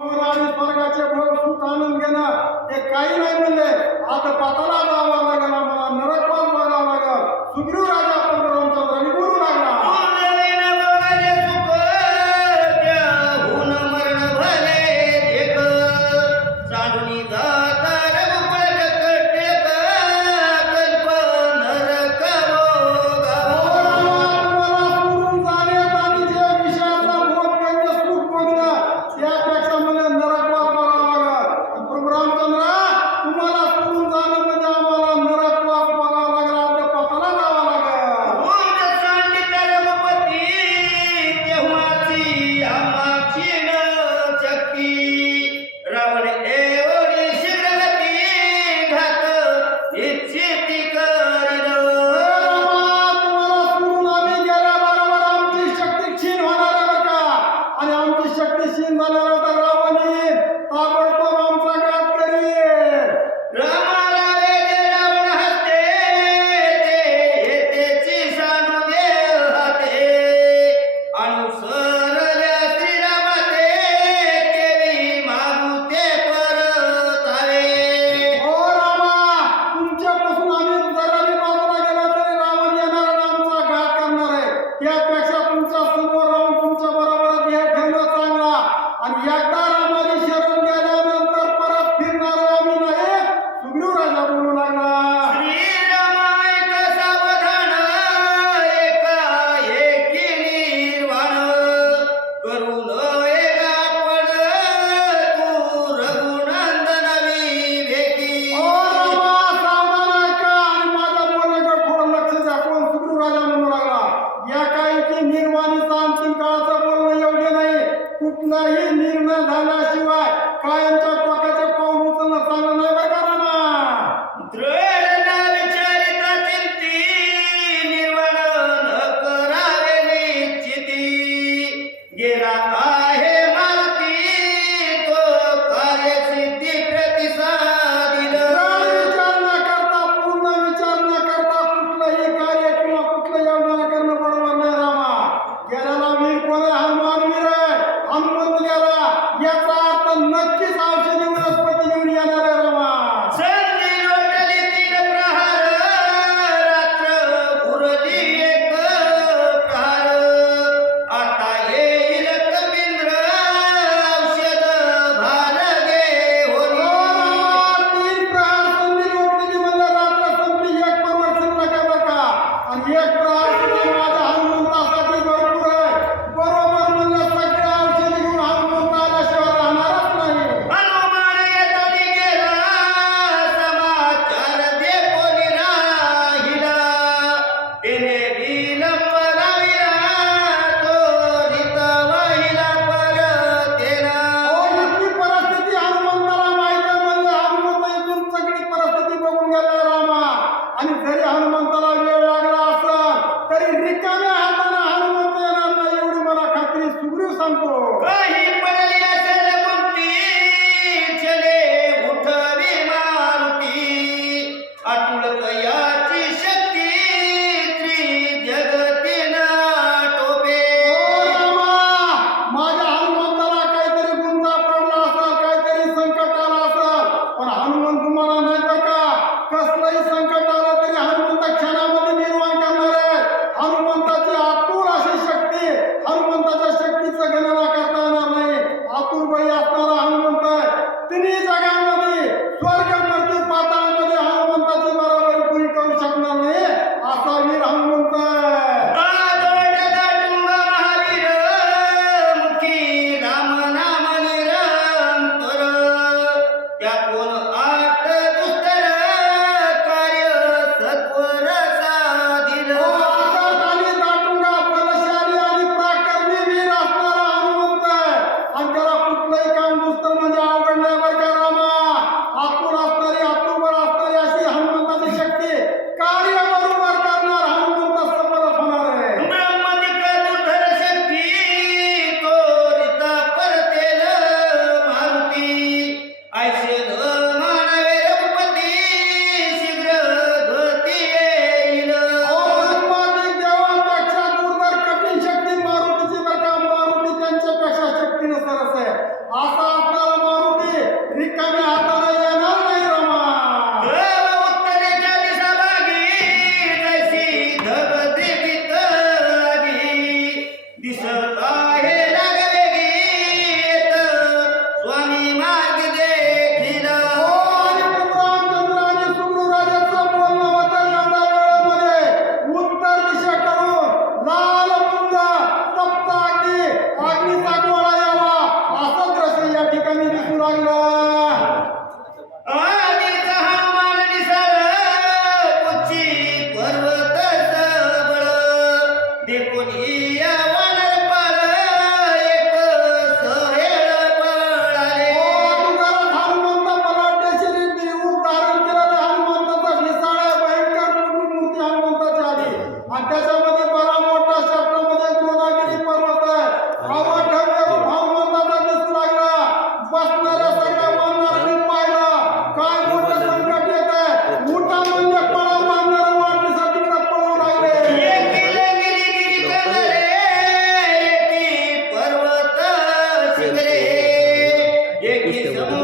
स्वर्गाचे भोग सुख आनंद घेणार. हे काही नाही म्हणले. आता पाताला जावा लागेल आम्हाला नरकवान बघावं लागेल. सुग्रीव राजा ಯಾರಾದ್ರೂ وليا ولا 一起走。